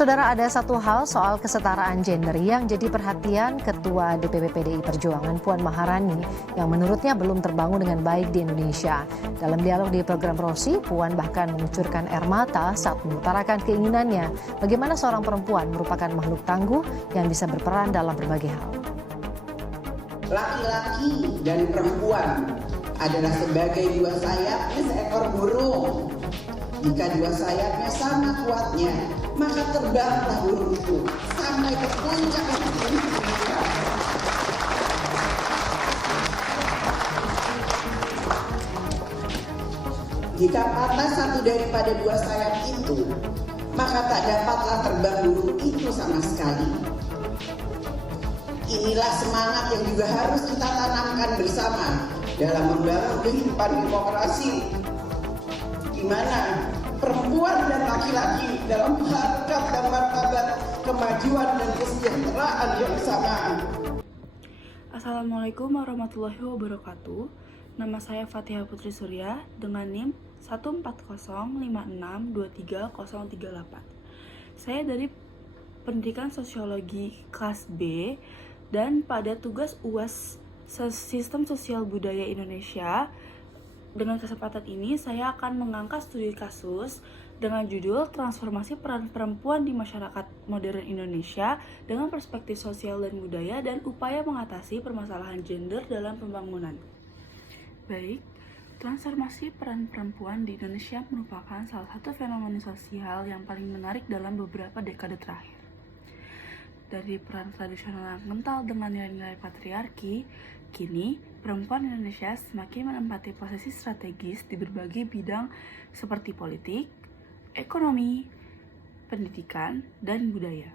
Saudara, ada satu hal soal kesetaraan gender yang jadi perhatian Ketua DPP PDI Perjuangan Puan Maharani yang menurutnya belum terbangun dengan baik di Indonesia. Dalam dialog di program Rosi, Puan bahkan mengucurkan air mata saat mengutarakan keinginannya bagaimana seorang perempuan merupakan makhluk tangguh yang bisa berperan dalam berbagai hal. Laki-laki dan perempuan adalah sebagai dua sayapnya seekor burung. Jika dua sayapnya sama kuatnya, maka terbanglah burung itu sampai ke puncak yang diinginkan. Jika patah satu daripada dua sayap itu, maka tak dapatlah terbang burung itu sama sekali. Inilah semangat yang juga harus kita tanamkan bersama dalam membangun kehidupan demokrasi, di mana perempuan dan laki-laki dalam harkat dan martabat kemajuan dan kesejahteraan yang sama. Assalamualaikum warahmatullahi wabarakatuh. Nama saya Fatihah Putri Surya dengan NIM 140562338. Saya dari Pendidikan Sosiologi kelas B dan pada tugas UAS Sistem Sosial Budaya Indonesia. Dengan kesempatan ini, saya akan mengangkat studi kasus dengan judul Transformasi Peran Perempuan di Masyarakat Modern Indonesia dengan Perspektif Sosial dan Budaya dan Upaya Mengatasi Permasalahan Gender dalam Pembangunan. Baik, transformasi peran perempuan di Indonesia merupakan salah satu fenomena sosial yang paling menarik dalam beberapa dekade terakhir. Dari peran tradisional yang kental dengan nilai-nilai patriarki, kini perempuan Indonesia semakin menempati posisi strategis di berbagai bidang seperti politik, ekonomi, pendidikan, dan budaya.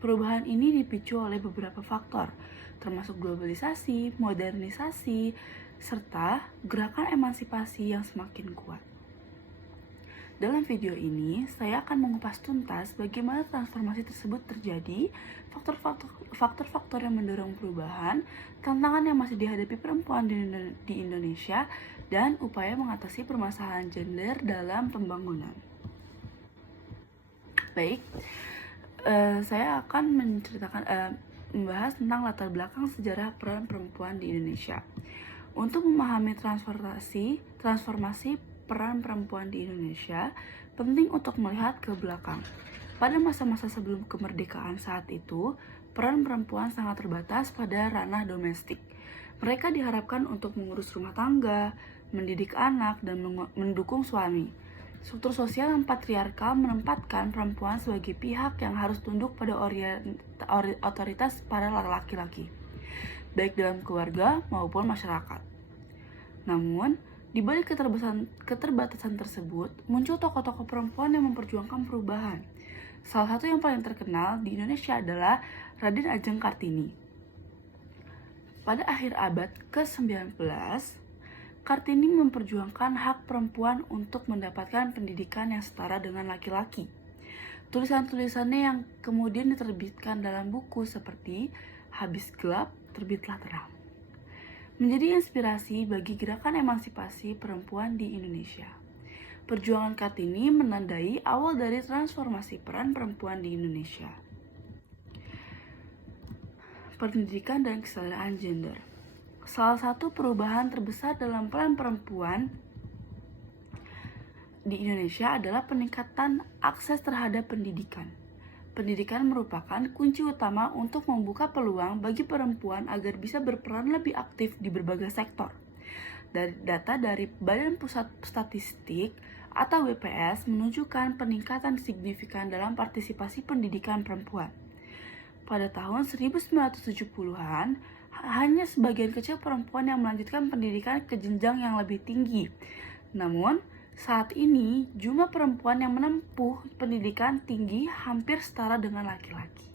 Perubahan ini dipicu oleh beberapa faktor, termasuk globalisasi, modernisasi, serta gerakan emansipasi yang semakin kuat. Dalam video ini, saya akan mengupas tuntas bagaimana transformasi tersebut terjadi, faktor-faktor yang mendorong perubahan, tantangan yang masih dihadapi perempuan di Indonesia, dan upaya mengatasi permasalahan gender dalam pembangunan. Baik, saya akan membahas tentang latar belakang sejarah peran perempuan di Indonesia. Untuk memahami transformasi peran perempuan di Indonesia, penting untuk melihat ke belakang. Pada masa-masa sebelum kemerdekaan saat itu, peran perempuan sangat terbatas pada ranah domestik. Mereka diharapkan untuk mengurus rumah tangga, mendidik anak, dan mendukung suami. Struktur sosial yang patriarkal menempatkan perempuan sebagai pihak yang harus tunduk pada otoritas para laki-laki, baik dalam keluarga maupun masyarakat. Namun, di balik keterbatasan tersebut, muncul tokoh-tokoh perempuan yang memperjuangkan perubahan. Salah satu yang paling terkenal di Indonesia adalah Raden Ajeng Kartini. Pada akhir abad ke-19, Kartini memperjuangkan hak perempuan untuk mendapatkan pendidikan yang setara dengan laki-laki. Tulisan-tulisannya yang kemudian diterbitkan dalam buku seperti Habis Gelap, Terbitlah Terang, menjadi inspirasi bagi gerakan emansipasi perempuan di Indonesia. Perjuangan Kartini menandai awal dari transformasi peran perempuan di Indonesia. Pendidikan dan kesetaraan gender. Salah satu perubahan terbesar dalam peran perempuan di Indonesia adalah peningkatan akses terhadap pendidikan. Pendidikan merupakan kunci utama untuk membuka peluang bagi perempuan agar bisa berperan lebih aktif di berbagai sektor. Dari data dari Badan Pusat Statistik atau BPS menunjukkan peningkatan signifikan dalam partisipasi pendidikan perempuan. Pada tahun 1970-an, hanya sebagian kecil perempuan yang melanjutkan pendidikan ke jenjang yang lebih tinggi. Namun, saat ini, jumlah perempuan yang menempuh pendidikan tinggi hampir setara dengan laki-laki.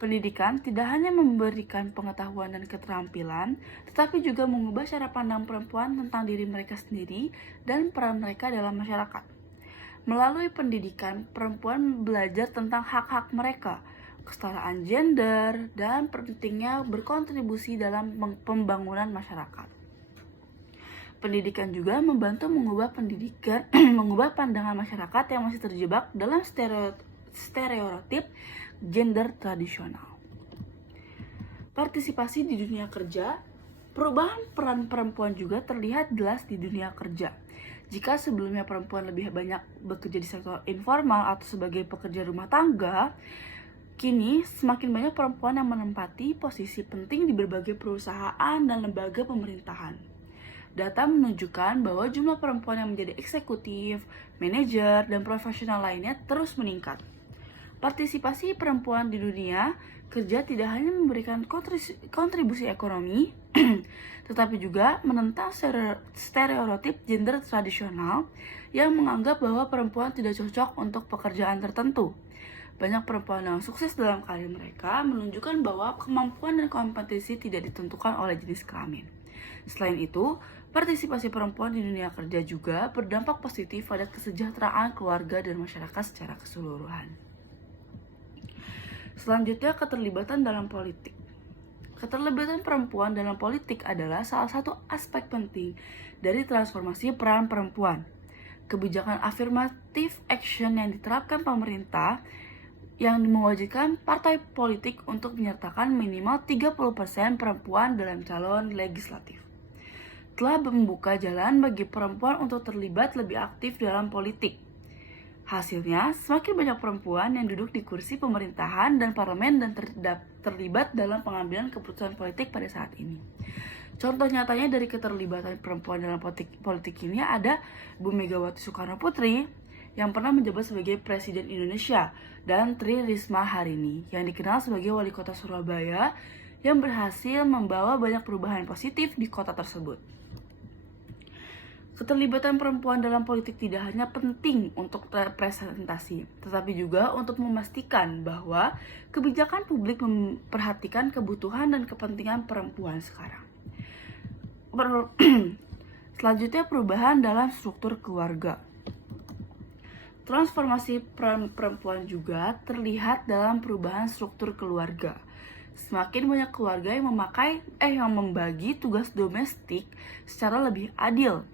Pendidikan tidak hanya memberikan pengetahuan dan keterampilan, tetapi juga mengubah cara pandang perempuan tentang diri mereka sendiri dan peran mereka dalam masyarakat. Melalui pendidikan, perempuan belajar tentang hak-hak mereka, kesetaraan gender, dan pentingnya berkontribusi dalam pembangunan masyarakat. Pendidikan juga membantu mengubah pandangan masyarakat yang masih terjebak dalam stereotip gender tradisional. Partisipasi di dunia kerja, perubahan peran perempuan juga terlihat jelas di dunia kerja. Jika sebelumnya perempuan lebih banyak bekerja di sektor informal atau sebagai pekerja rumah tangga, kini semakin banyak perempuan yang menempati posisi penting di berbagai perusahaan dan lembaga pemerintahan. Data menunjukkan bahwa jumlah perempuan yang menjadi eksekutif, manajer, dan profesional lainnya terus meningkat. Partisipasi perempuan di dunia kerja tidak hanya memberikan kontribusi ekonomi, tetapi juga menentang stereotip gender tradisional yang menganggap bahwa perempuan tidak cocok untuk pekerjaan tertentu. Banyak perempuan yang sukses dalam karir mereka menunjukkan bahwa kemampuan dan kompetisi tidak ditentukan oleh jenis kelamin. Selain itu, partisipasi perempuan di dunia kerja juga berdampak positif pada kesejahteraan keluarga dan masyarakat secara keseluruhan. Selanjutnya, keterlibatan dalam politik. Keterlibatan perempuan dalam politik adalah salah satu aspek penting dari transformasi peran perempuan. Kebijakan affirmative action yang diterapkan pemerintah yang mewajibkan partai politik untuk menyertakan minimal 30% perempuan dalam calon legislatif telah membuka jalan bagi perempuan untuk terlibat lebih aktif dalam politik. Hasilnya, semakin banyak perempuan yang duduk di kursi pemerintahan dan parlemen dan terlibat dalam pengambilan keputusan politik pada saat ini. Contoh nyatanya dari keterlibatan perempuan dalam politik ini ada Bu Megawati Soekarno Putri yang pernah menjabat sebagai Presiden Indonesia dan Tri Risma Harini yang dikenal sebagai Wali Kota Surabaya yang berhasil membawa banyak perubahan positif di kota tersebut. Keterlibatan perempuan dalam politik tidak hanya penting untuk representasi, tetapi juga untuk memastikan bahwa kebijakan publik memperhatikan kebutuhan dan kepentingan perempuan sekarang. Selanjutnya, perubahan dalam struktur keluarga. Transformasi peran perempuan juga terlihat dalam perubahan struktur keluarga. Semakin banyak keluarga yang membagi tugas domestik secara lebih adil,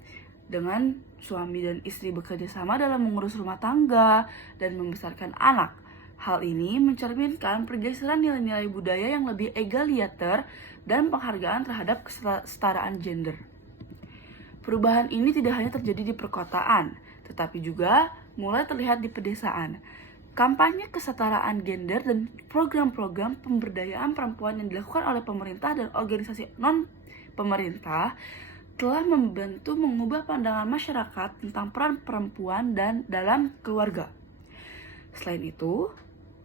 dengan suami dan istri bekerja sama dalam mengurus rumah tangga dan membesarkan anak. Hal ini mencerminkan pergeseran nilai-nilai budaya yang lebih egaliter dan penghargaan terhadap kesetaraan gender. Perubahan ini tidak hanya terjadi di perkotaan, tetapi juga mulai terlihat di pedesaan. Kampanye kesetaraan gender dan program-program pemberdayaan perempuan yang dilakukan oleh pemerintah dan organisasi non-pemerintah telah membantu mengubah pandangan masyarakat tentang peran perempuan dan dalam keluarga. Selain itu,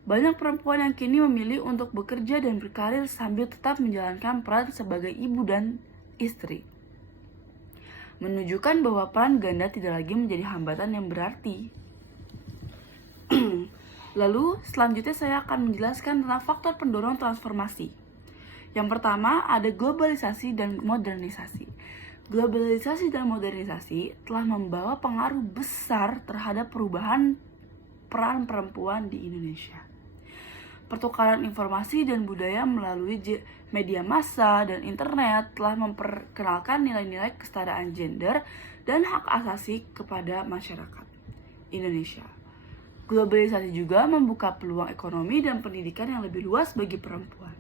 banyak perempuan yang kini memilih untuk bekerja dan berkarir sambil tetap menjalankan peran sebagai ibu dan istri. Menunjukkan bahwa peran ganda tidak lagi menjadi hambatan yang berarti. Lalu, selanjutnya saya akan menjelaskan tentang faktor pendorong transformasi. Yang pertama, ada globalisasi dan modernisasi. Globalisasi dan modernisasi telah membawa pengaruh besar terhadap perubahan peran perempuan di Indonesia. Pertukaran informasi dan budaya melalui media massa dan internet telah memperkenalkan nilai-nilai kesetaraan gender dan hak asasi kepada masyarakat Indonesia. Globalisasi juga membuka peluang ekonomi dan pendidikan yang lebih luas bagi perempuan.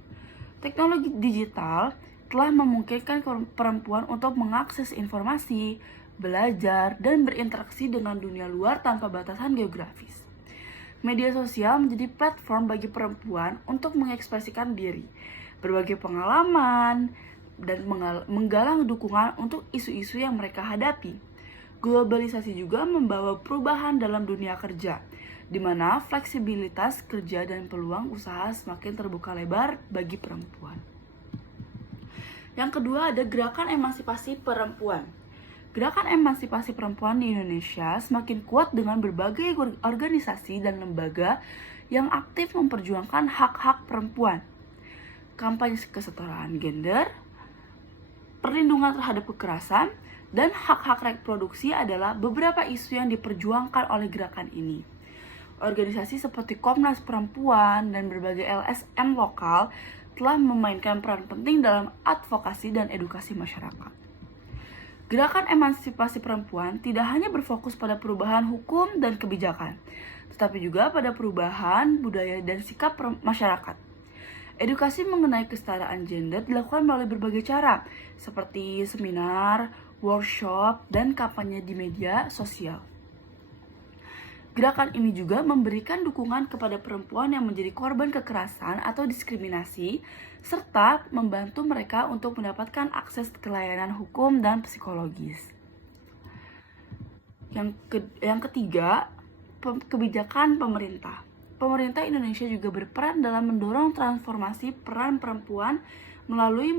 Teknologi digital telah memungkinkan perempuan untuk mengakses informasi, belajar, dan berinteraksi dengan dunia luar tanpa batasan geografis. Media sosial menjadi platform bagi perempuan untuk mengekspresikan diri, berbagi pengalaman, dan menggalang dukungan untuk isu-isu yang mereka hadapi. Globalisasi juga membawa perubahan dalam dunia kerja, di mana fleksibilitas kerja dan peluang usaha semakin terbuka lebar bagi perempuan. Yang kedua ada gerakan emansipasi perempuan. Gerakan emansipasi perempuan di Indonesia semakin kuat dengan berbagai organisasi dan lembaga yang aktif memperjuangkan hak-hak perempuan. Kampanye kesetaraan gender, perlindungan terhadap kekerasan, dan hak-hak reproduksi adalah beberapa isu yang diperjuangkan oleh gerakan ini. Organisasi seperti Komnas Perempuan dan berbagai LSM lokal telah memainkan peran penting dalam advokasi dan edukasi masyarakat. Gerakan emansipasi perempuan tidak hanya berfokus pada perubahan hukum dan kebijakan, tetapi juga pada perubahan budaya dan sikap masyarakat. Edukasi mengenai kesetaraan gender dilakukan melalui berbagai cara, seperti seminar, workshop, dan kampanye di media sosial. Gerakan ini juga memberikan dukungan kepada perempuan yang menjadi korban kekerasan atau diskriminasi, serta membantu mereka untuk mendapatkan akses ke layanan hukum dan psikologis. Yang ketiga, kebijakan pemerintah. Pemerintah Indonesia juga berperan dalam mendorong transformasi peran perempuan melalui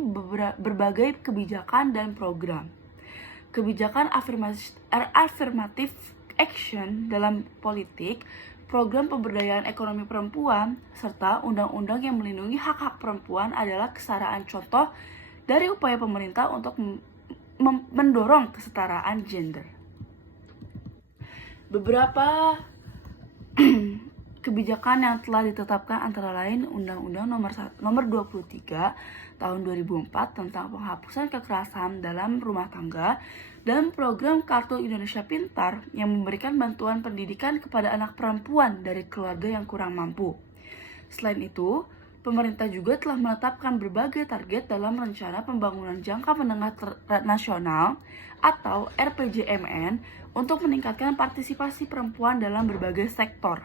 berbagai kebijakan dan program. Kebijakan affirmative action dalam politik, program pemberdayaan ekonomi perempuan, serta undang-undang yang melindungi hak-hak perempuan adalah kesetaraan contoh dari upaya pemerintah untuk mendorong kesetaraan gender. Beberapa kebijakan yang telah ditetapkan antara lain Undang-Undang Nomor 23 Tahun 2004 tentang penghapusan kekerasan dalam rumah tangga dan program Kartu Indonesia Pintar yang memberikan bantuan pendidikan kepada anak perempuan dari keluarga yang kurang mampu. Selain itu, pemerintah juga telah menetapkan berbagai target dalam Rencana Pembangunan Jangka Menengah Nasional atau RPJMN untuk meningkatkan partisipasi perempuan dalam berbagai sektor.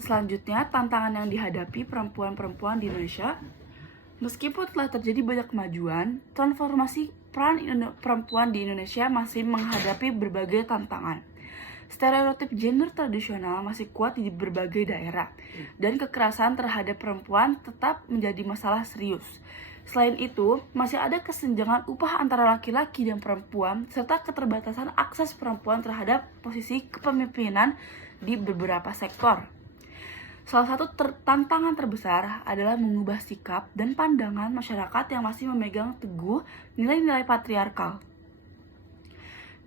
Selanjutnya, tantangan yang dihadapi perempuan-perempuan di Indonesia. Meskipun telah terjadi banyak kemajuan, transformasi peran perempuan di Indonesia masih menghadapi berbagai tantangan. Stereotip gender tradisional masih kuat di berbagai daerah, dan kekerasan terhadap perempuan tetap menjadi masalah serius. Selain itu, masih ada kesenjangan upah antara laki-laki dan perempuan, serta keterbatasan akses perempuan terhadap posisi kepemimpinan di beberapa sektor. Salah satu tantangan terbesar adalah mengubah sikap dan pandangan masyarakat yang masih memegang teguh nilai-nilai patriarkal.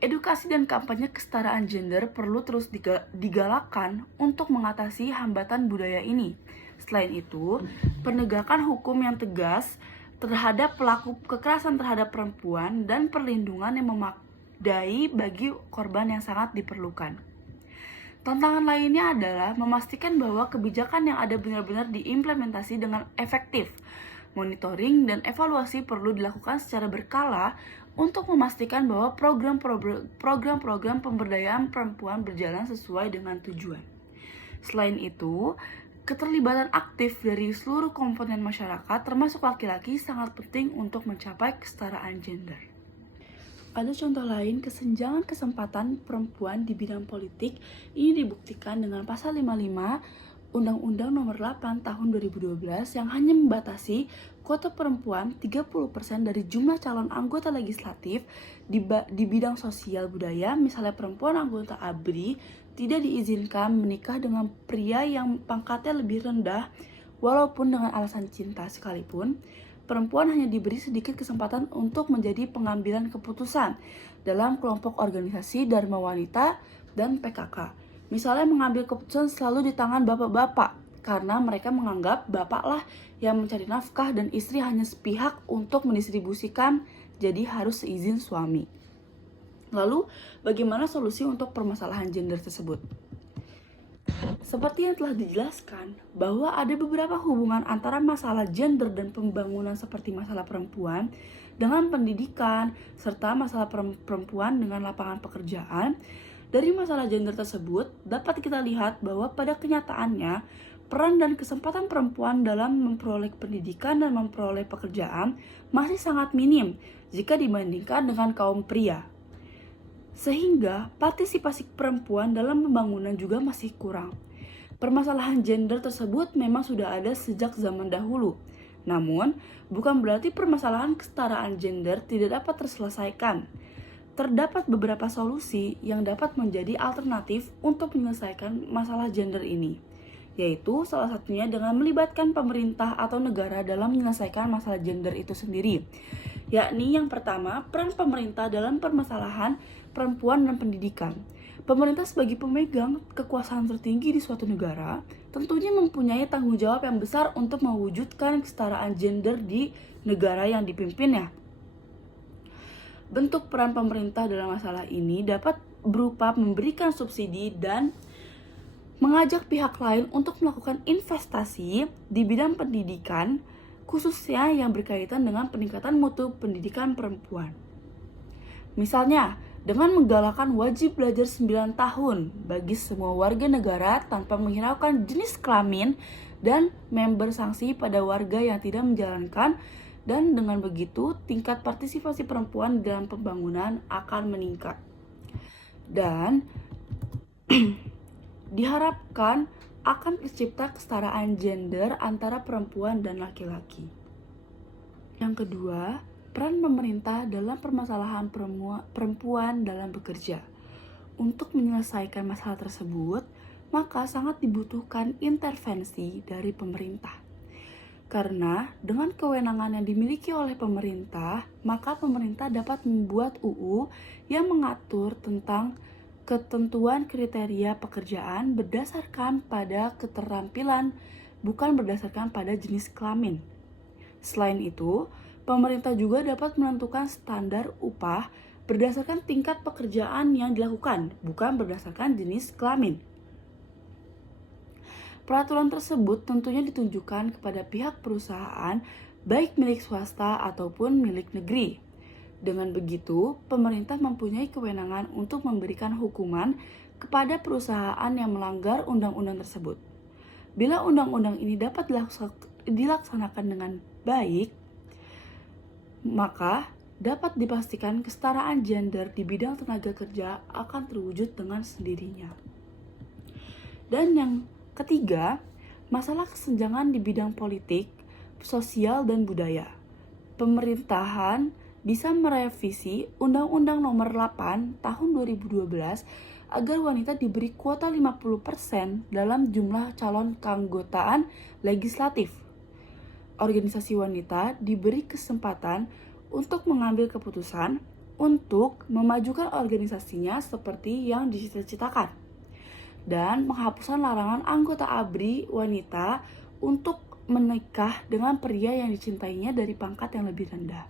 Edukasi dan kampanye kesetaraan gender perlu terus digalakkan untuk mengatasi hambatan budaya ini. Selain itu, penegakan hukum yang tegas terhadap pelaku kekerasan terhadap perempuan dan perlindungan yang memadai bagi korban yang sangat diperlukan. Tantangan lainnya adalah memastikan bahwa kebijakan yang ada benar-benar diimplementasi dengan efektif. Monitoring dan evaluasi perlu dilakukan secara berkala untuk memastikan bahwa program-program pemberdayaan perempuan berjalan sesuai dengan tujuan. Selain itu, keterlibatan aktif dari seluruh komponen masyarakat termasuk laki-laki sangat penting untuk mencapai kesetaraan gender. Ada contoh lain kesenjangan kesempatan perempuan di bidang politik. Ini dibuktikan dengan pasal 55 Undang-Undang Nomor 8 Tahun 2012 yang hanya membatasi kuota perempuan 30% dari jumlah calon anggota legislatif di bidang sosial budaya. Misalnya perempuan anggota ABRI tidak diizinkan menikah dengan pria yang pangkatnya lebih rendah walaupun dengan alasan cinta sekalipun. Perempuan hanya diberi sedikit kesempatan untuk menjadi pengambilan keputusan dalam kelompok organisasi Dharma Wanita dan PKK. Misalnya mengambil keputusan selalu di tangan bapak-bapak, karena mereka menganggap bapaklah yang mencari nafkah dan istri hanya sepihak untuk mendistribusikan, jadi harus seizin suami. Lalu, bagaimana solusi untuk permasalahan gender tersebut? Seperti yang telah dijelaskan, bahwa ada beberapa hubungan antara masalah gender dan pembangunan seperti masalah perempuan dengan pendidikan, serta masalah perempuan dengan lapangan pekerjaan. Dari masalah gender tersebut, dapat kita lihat bahwa pada kenyataannya, peran dan kesempatan perempuan dalam memperoleh pendidikan dan memperoleh pekerjaan masih sangat minim jika dibandingkan dengan kaum pria. Sehingga partisipasi perempuan dalam pembangunan juga masih kurang. Permasalahan gender tersebut memang sudah ada sejak zaman dahulu. Namun, bukan berarti permasalahan kesetaraan gender tidak dapat terselesaikan. Terdapat beberapa solusi yang dapat menjadi alternatif untuk menyelesaikan masalah gender ini, yaitu salah satunya dengan melibatkan pemerintah atau negara dalam menyelesaikan masalah gender itu sendiri. Yakni yang pertama, peran pemerintah dalam permasalahan perempuan dan pendidikan. Pemerintah sebagai pemegang kekuasaan tertinggi di suatu negara tentunya mempunyai tanggung jawab yang besar untuk mewujudkan kesetaraan gender di negara yang dipimpinnya. Bentuk peran pemerintah dalam masalah ini dapat berupa memberikan subsidi dan mengajak pihak lain untuk melakukan investasi di bidang pendidikan, khususnya yang berkaitan dengan peningkatan mutu pendidikan perempuan. Misalnya, dengan menggalakkan wajib belajar 9 tahun bagi semua warga negara tanpa menghiraukan jenis kelamin dan member sanksi pada warga yang tidak menjalankan, dan dengan begitu tingkat partisipasi perempuan dalam pembangunan akan meningkat. Dan diharapkan akan tercipta kesetaraan gender antara perempuan dan laki-laki. Yang kedua, peran pemerintah dalam permasalahan perempuan dalam bekerja. Untuk menyelesaikan masalah tersebut, maka sangat dibutuhkan intervensi dari pemerintah. Karena dengan kewenangan yang dimiliki oleh pemerintah, maka pemerintah dapat membuat UU yang mengatur tentang ketentuan kriteria pekerjaan berdasarkan pada keterampilan, bukan berdasarkan pada jenis kelamin. Selain itu, pemerintah juga dapat menentukan standar upah berdasarkan tingkat pekerjaan yang dilakukan, bukan berdasarkan jenis kelamin. Peraturan tersebut tentunya ditunjukkan kepada pihak perusahaan, baik milik swasta ataupun milik negeri. Dengan begitu, pemerintah mempunyai kewenangan untuk memberikan hukuman kepada perusahaan yang melanggar undang-undang tersebut. Bila undang-undang ini dapat dilaksanakan dengan baik, maka dapat dipastikan kesetaraan gender di bidang tenaga kerja akan terwujud dengan sendirinya. Dan yang ketiga, masalah kesenjangan di bidang politik, sosial, dan budaya. Pemerintahan bisa merevisi Undang-Undang Nomor 8 Tahun 2012 agar wanita diberi kuota 50% dalam jumlah calon keanggotaan legislatif. Organisasi wanita diberi kesempatan untuk mengambil keputusan untuk memajukan organisasinya seperti yang dicita-citakan. Dan penghapusan larangan anggota ABRI wanita untuk menikah dengan pria yang dicintainya dari pangkat yang lebih rendah.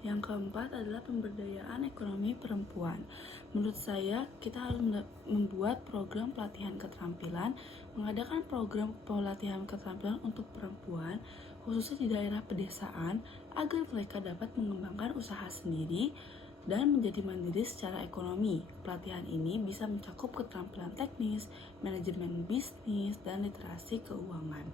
Yang keempat adalah pemberdayaan ekonomi perempuan. Menurut saya, kita harus membuat program pelatihan keterampilan, mengadakan program pelatihan keterampilan untuk perempuan, khususnya di daerah pedesaan, agar mereka dapat mengembangkan usaha sendiri dan menjadi mandiri secara ekonomi. Pelatihan ini bisa mencakup keterampilan teknis, manajemen bisnis, dan literasi keuangan.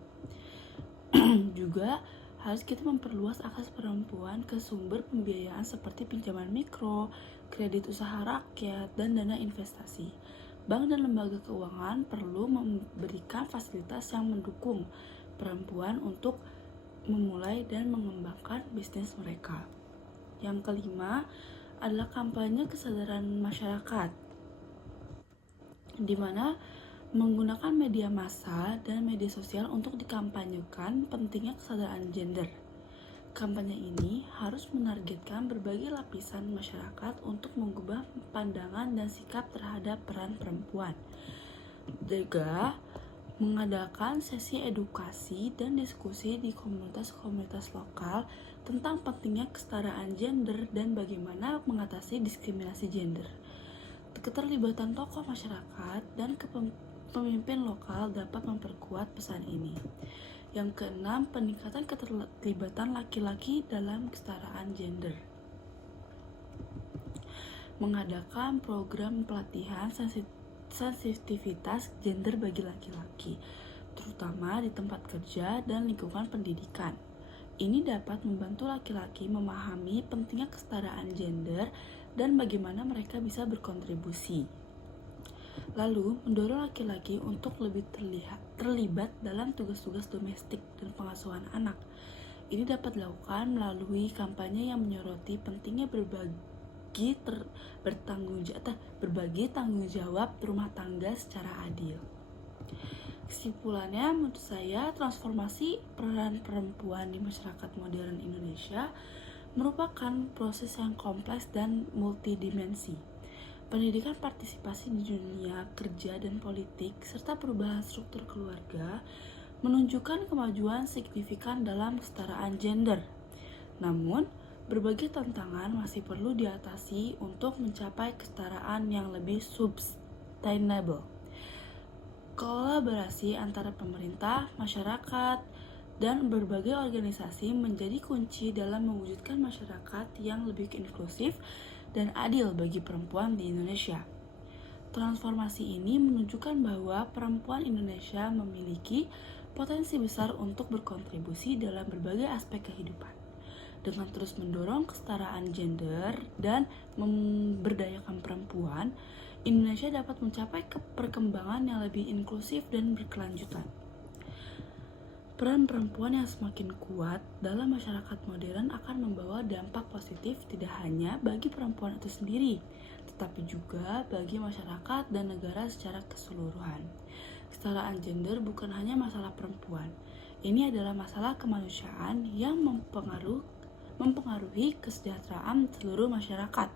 Juga harus kita memperluas akses perempuan ke sumber pembiayaan seperti pinjaman mikro, kredit usaha rakyat, dan dana investasi. Bank dan lembaga keuangan perlu memberikan fasilitas yang mendukung perempuan untuk memulai dan mengembangkan bisnis mereka. Yang kelima adalah kampanye kesadaran masyarakat, di mana menggunakan media massa dan media sosial untuk dikampanyekan pentingnya kesadaran gender. Kampanye ini harus menargetkan berbagai lapisan masyarakat untuk mengubah pandangan dan sikap terhadap peran perempuan. Juga mengadakan sesi edukasi dan diskusi di komunitas-komunitas lokal tentang pentingnya kesetaraan gender dan bagaimana mengatasi diskriminasi gender. Keterlibatan tokoh masyarakat dan pemimpin lokal dapat memperkuat pesan ini. Yang keenam, peningkatan keterlibatan laki-laki dalam kesetaraan gender. Mengadakan program pelatihan sensitivitas gender bagi laki-laki, terutama di tempat kerja dan lingkungan pendidikan. Ini dapat membantu laki-laki memahami pentingnya kesetaraan gender dan bagaimana mereka bisa berkontribusi. Lalu, mendorong laki-laki untuk lebih terlibat dalam tugas-tugas domestik dan pengasuhan anak. Ini dapat dilakukan melalui kampanye yang menyoroti pentingnya berbagi tanggung jawab rumah tangga secara adil. Kesimpulannya, menurut saya, transformasi peran perempuan di masyarakat modern Indonesia merupakan proses yang kompleks dan multidimensi. Pendidikan partisipasi di dunia kerja dan politik, serta perubahan struktur keluarga menunjukkan kemajuan signifikan dalam kesetaraan gender. Namun, berbagai tantangan masih perlu diatasi untuk mencapai kesetaraan yang lebih sustainable. Kolaborasi antara pemerintah, masyarakat, dan berbagai organisasi menjadi kunci dalam mewujudkan masyarakat yang lebih inklusif dan adil bagi perempuan di Indonesia. Transformasi ini menunjukkan bahwa perempuan Indonesia memiliki potensi besar untuk berkontribusi dalam berbagai aspek kehidupan. Dengan terus mendorong kesetaraan gender dan memberdayakan perempuan, Indonesia dapat mencapai perkembangan yang lebih inklusif dan berkelanjutan. Peran perempuan yang semakin kuat dalam masyarakat modern akan membawa dampak positif tidak hanya bagi perempuan itu sendiri, tetapi juga bagi masyarakat dan negara secara keseluruhan. Kesetaraan gender bukan hanya masalah perempuan. Ini adalah masalah kemanusiaan yang mempengaruhi kesejahteraan seluruh masyarakat.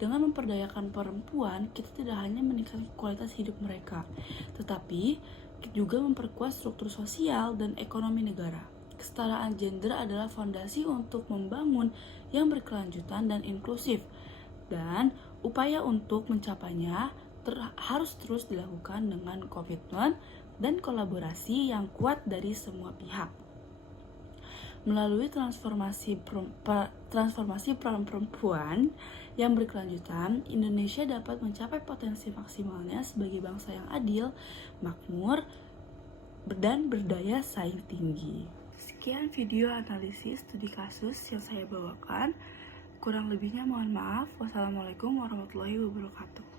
Dengan memperdayakan perempuan, kita tidak hanya meningkatkan kualitas hidup mereka, tetapi juga memperkuat struktur sosial dan ekonomi negara. Kesetaraan gender adalah fondasi untuk membangun yang berkelanjutan dan inklusif, dan upaya untuk mencapainya harus terus dilakukan dengan komitmen dan kolaborasi yang kuat dari semua pihak. Melalui transformasi peran perempuan yang berkelanjutan, Indonesia dapat mencapai potensi maksimalnya sebagai bangsa yang adil, makmur, dan berdaya saing tinggi. Sekian video analisis studi kasus yang saya bawakan. Kurang lebihnya mohon maaf. Wassalamualaikum warahmatullahi wabarakatuh.